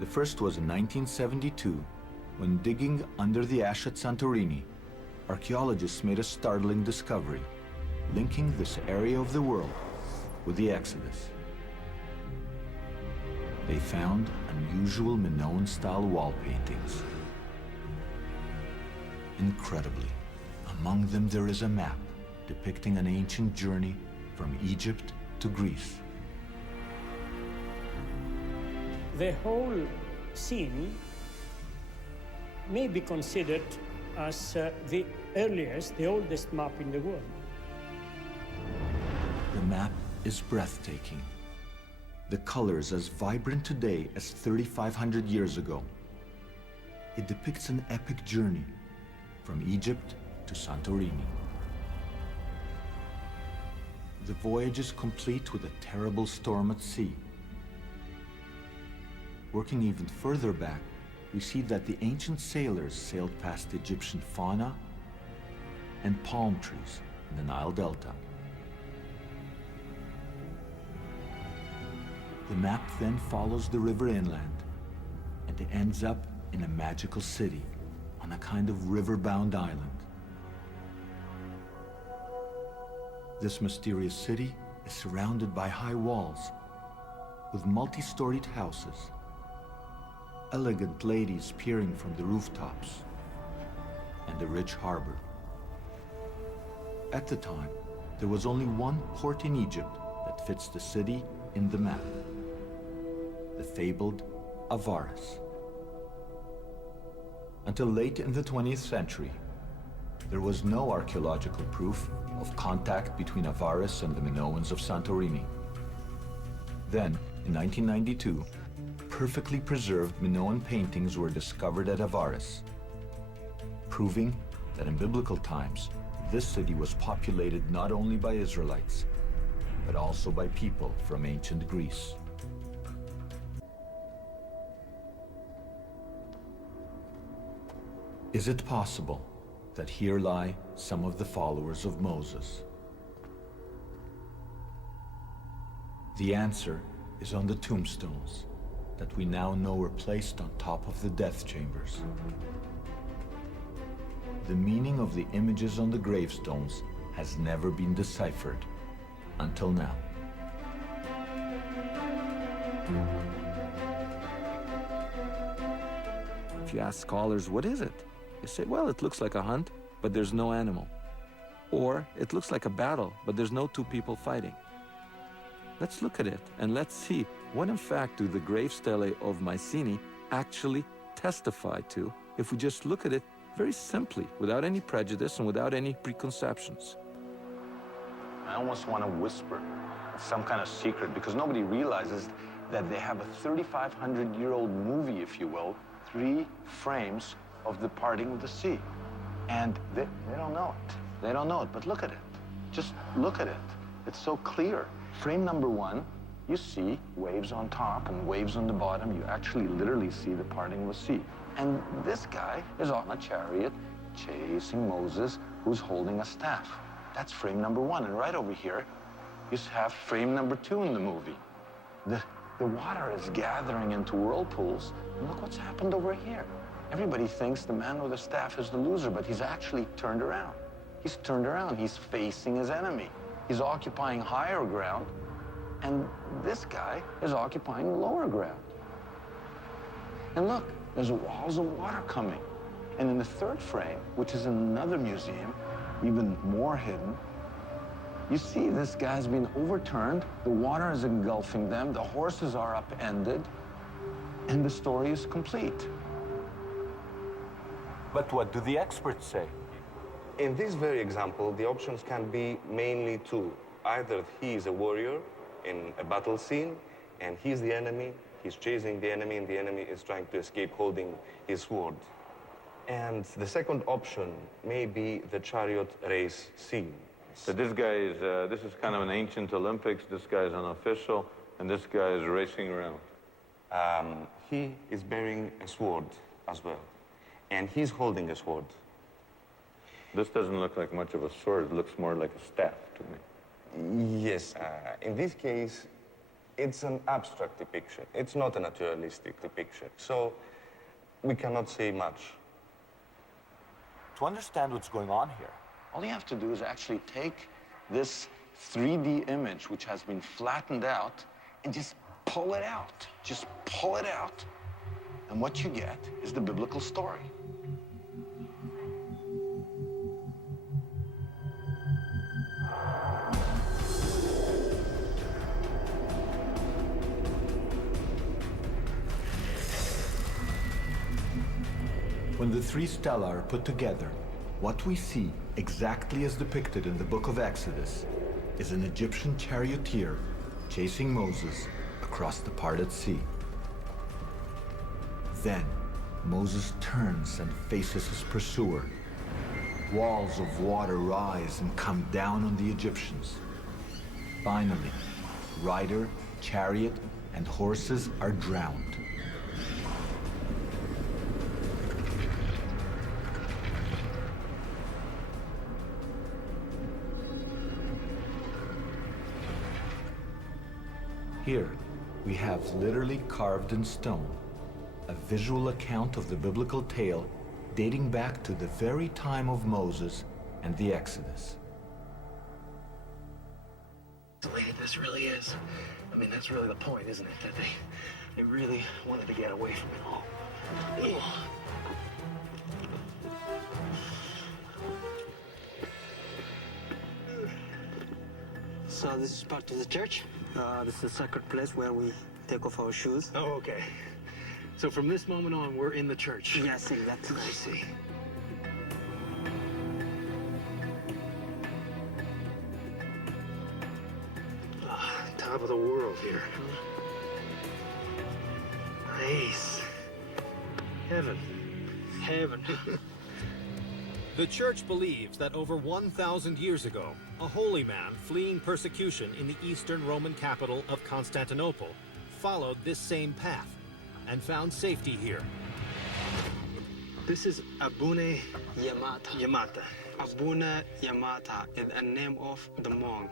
The first was in 1972, when digging under the ash at Santorini, archaeologists made a startling discovery, linking this area of the world with the Exodus. They found unusual Minoan-style wall paintings. Incredibly, among them there is a map depicting an ancient journey from Egypt to Greece. The whole scene may be considered as the earliest, the oldest map in the world. The map is breathtaking. The colors as vibrant today as 3,500 years ago. It depicts an epic journey from Egypt to Santorini. The voyage is complete with a terrible storm at sea. Working even further back, we see that the ancient sailors sailed past Egyptian fauna and palm trees in the Nile Delta. The map then follows the river inland, and it ends up in a magical city on a kind of river-bound island. This mysterious city is surrounded by high walls with multi-storied houses, elegant ladies peering from the rooftops, and a rich harbor. At the time, there was only one port in Egypt that fits the city in the map, the fabled Avaris. Until late in the 20th century, there was no archaeological proof of contact between Avaris and the Minoans of Santorini. Then, in 1992, perfectly preserved Minoan paintings were discovered at Avaris, proving that in biblical times, this city was populated not only by Israelites, but also by people from ancient Greece. Is it possible that here lie some of the followers of Moses? The answer is on the tombstones that we now know were placed on top of the death chambers. The meaning of the images on the gravestones has never been deciphered until now. If you ask scholars, what is it? They say, well, it looks like a hunt, but there's no animal. Or it looks like a battle, but there's no two people fighting. Let's look at it and let's see what in fact do the grave stelae of Mycenae actually testify to if we just look at it very simply, without any prejudice and without any preconceptions. I almost want to whisper some kind of secret because nobody realizes that they have a 3,500-year-old movie, if you will, 3 frames of the parting of the sea. And they don't know it. They don't know it, but look at it. Just look at it. It's so clear. Frame number 1, you see waves on top and waves on the bottom. You actually literally see the parting of the sea. And this guy is on a chariot chasing Moses, who's holding a staff. That's frame number 1. And right over here, you have frame number 2 in the movie. The water is gathering into whirlpools. And look what's happened over here. Everybody thinks the man with the staff is the loser, but he's actually turned around. He's turned around. He's facing his enemy. He's occupying higher ground, and this guy is occupying lower ground. And look, there's walls of water coming. And in the 3rd frame, which is in another museum, even more hidden, you see this guy's been overturned, the water is engulfing them, the horses are upended, and the story is complete. But what do the experts say? In this very example, the options can be mainly 2. Either he is a warrior in a battle scene, and he's the enemy, he's chasing the enemy, and the enemy is trying to escape holding his sword. And the second option may be the chariot race scene. So this guy is, this is kind of an ancient Olympics, this guy is an official, and this guy is racing around. He is bearing a sword as well, and he's holding a sword. This doesn't look like much of a sword, it looks more like a staff to me. Yes, in this case, It's an abstract depiction. It's not a naturalistic depiction. So we cannot say much. To understand what's going on here, all you have to do is actually take this 3D image, which has been flattened out, and just pull it out. Just pull it out. And what you get is the biblical story. when the three stelae are put together, what we see, exactly as depicted in the book of Exodus, is an Egyptian charioteer chasing Moses across the parted sea. Then, Moses turns and faces his pursuer. Walls of water rise and come down on the Egyptians. Finally, rider, chariot, and horses are drowned. Here, we have literally carved in stone a visual account of the biblical tale dating back to the very time of Moses and the Exodus. The way this really is. I mean, that's really the point, isn't it? That they really wanted to get away from it all. So this is part of the church. This is a sacred place where we take off our shoes. Oh, okay. So from this moment on, we're in the church. Yes, exactly. I see. Top of the world here. Nice. Heaven. Heaven. The church believes that over 1,000 years ago, a holy man fleeing persecution in the Eastern Roman capital of Constantinople followed this same path and found safety here. This is Abune Yamata. Yamata. Abuna Yamata is a name of the monk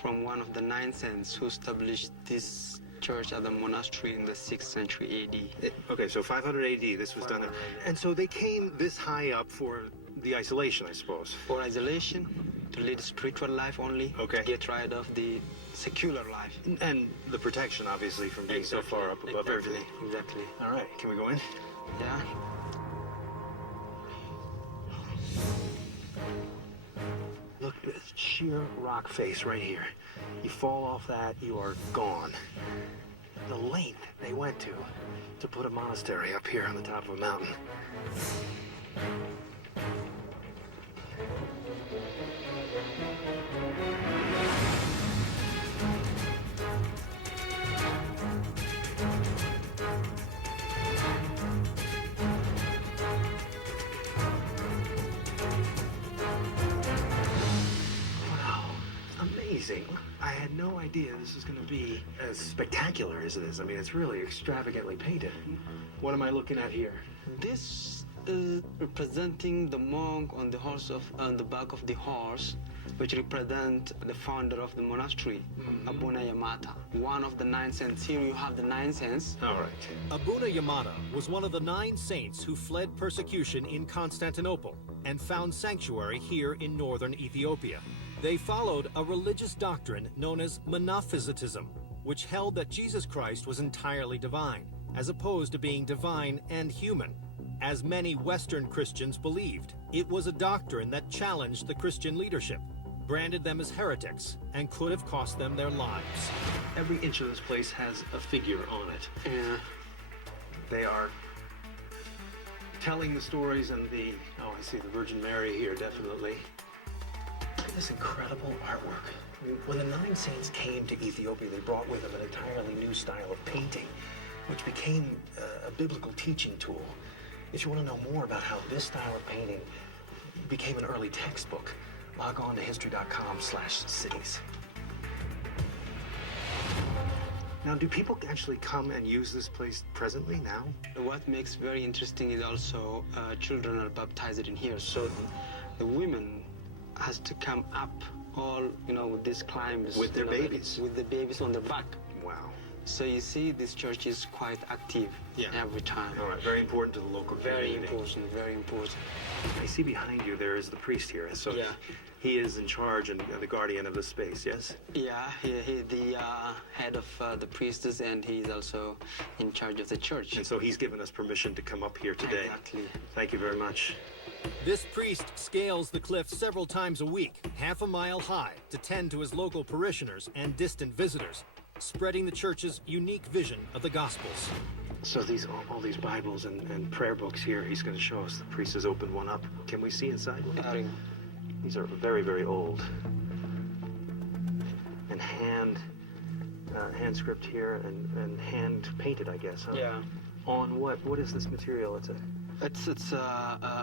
from one of the 9 saints who established this church at the monastery in the 6th century AD. Okay, so 500 AD, this was done. And so they came this high up for the isolation, I suppose. For isolation, to lead a spiritual life only, Okay. to get rid of the secular life. And the protection, obviously, from being so far up above everything. Exactly. All right, can we go in? Yeah. Look at this sheer rock face right here. You fall off that, you are gone. The length they went to put a monastery up here on the top of a mountain. Amazing. I had no idea this was going to be as spectacular as it is. I mean, it's really extravagantly painted. What am I looking at here? This is representing the monk on the on the back of the horse, which represent the founder of the monastery, Abuna Yamata, one of the 9 saints. Here you have the 9 saints. All right. Abuna Yamata was one of the 9 saints who fled persecution in Constantinople and found sanctuary here in northern Ethiopia. They followed a religious doctrine known as monophysitism, which held that Jesus Christ was entirely divine, as opposed to being divine and human, as many Western Christians believed. It was a doctrine that challenged the Christian leadership, branded them as heretics, and could have cost them their lives. Every inch of this place has a figure on it. Yeah. They are telling the stories, and I see the Virgin Mary here, definitely. This incredible artwork. I mean, when the 9 saints came to Ethiopia, they brought with them an entirely new style of painting, which became a biblical teaching tool. If you want to know more about how this style of painting became an early textbook, log on to history.com/cities. Now, do people actually come and use this place presently now? What makes very interesting is also children are baptized in here. So the women has to come up all, with these climbs. With their babies. With the babies on their back. Wow. So you see, this church is quite active every time. All right, very important to the local Very community. important, very important. I see behind you there is the priest here. So he is in charge and the guardian of the space, yes? Yeah, he the head of the priestess, and he's also in charge of the church. And so he's given us permission to come up here today. Exactly. Thank you very much. This priest scales the cliff several times a week, half a mile high, to tend to his local parishioners and distant visitors, spreading the church's unique vision of the Gospels. So all these Bibles and prayer books here, he's going to show us. The priest has opened one up. Can we see inside one? These are very, very old. And hand script here and hand painted, I guess, huh? Yeah. On what? What is this material? It's It's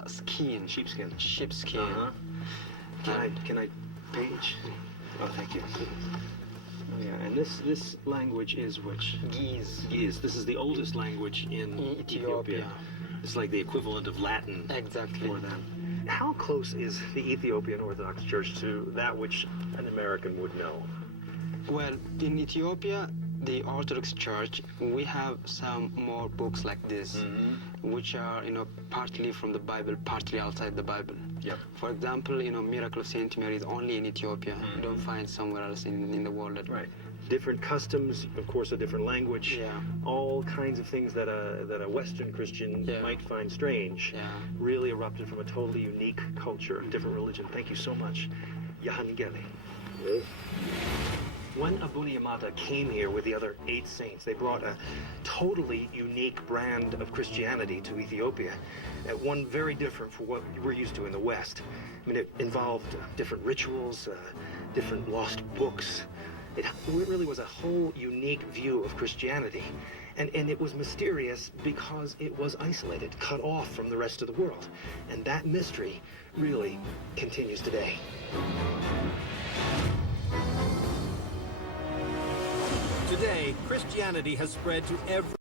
skin. sheepskin. Sheepskin. Uh-huh. Can I page? Oh, thank you. Oh, yeah. And this language is which? Geese. Geese. This is the oldest language in Ethiopia. It's like the equivalent of Latin. Exactly. For them. How close is the Ethiopian Orthodox Church to that which an American would know? Well, in Ethiopia, the Orthodox Church, we have some more books like this, which are, partly from the Bible, partly outside the Bible. Yep. For example, Miracle of Saint Mary is only in Ethiopia. You don't find somewhere else in the world. Right. Different customs, of course, a different language. Yeah. All kinds of things that a Western Christian might find strange. Yeah. Really erupted from a totally unique culture, different religion. Thank you so much. Yahanigeli. When Abuna Yamata came here with the other 8 saints, they brought a totally unique brand of Christianity to Ethiopia, one very different from what we're used to in the West. I mean, it involved different rituals, different lost books. It really was a whole unique view of Christianity. And it was mysterious because it was isolated, cut off from the rest of the world. And that mystery really continues today. Today, Christianity has spread to every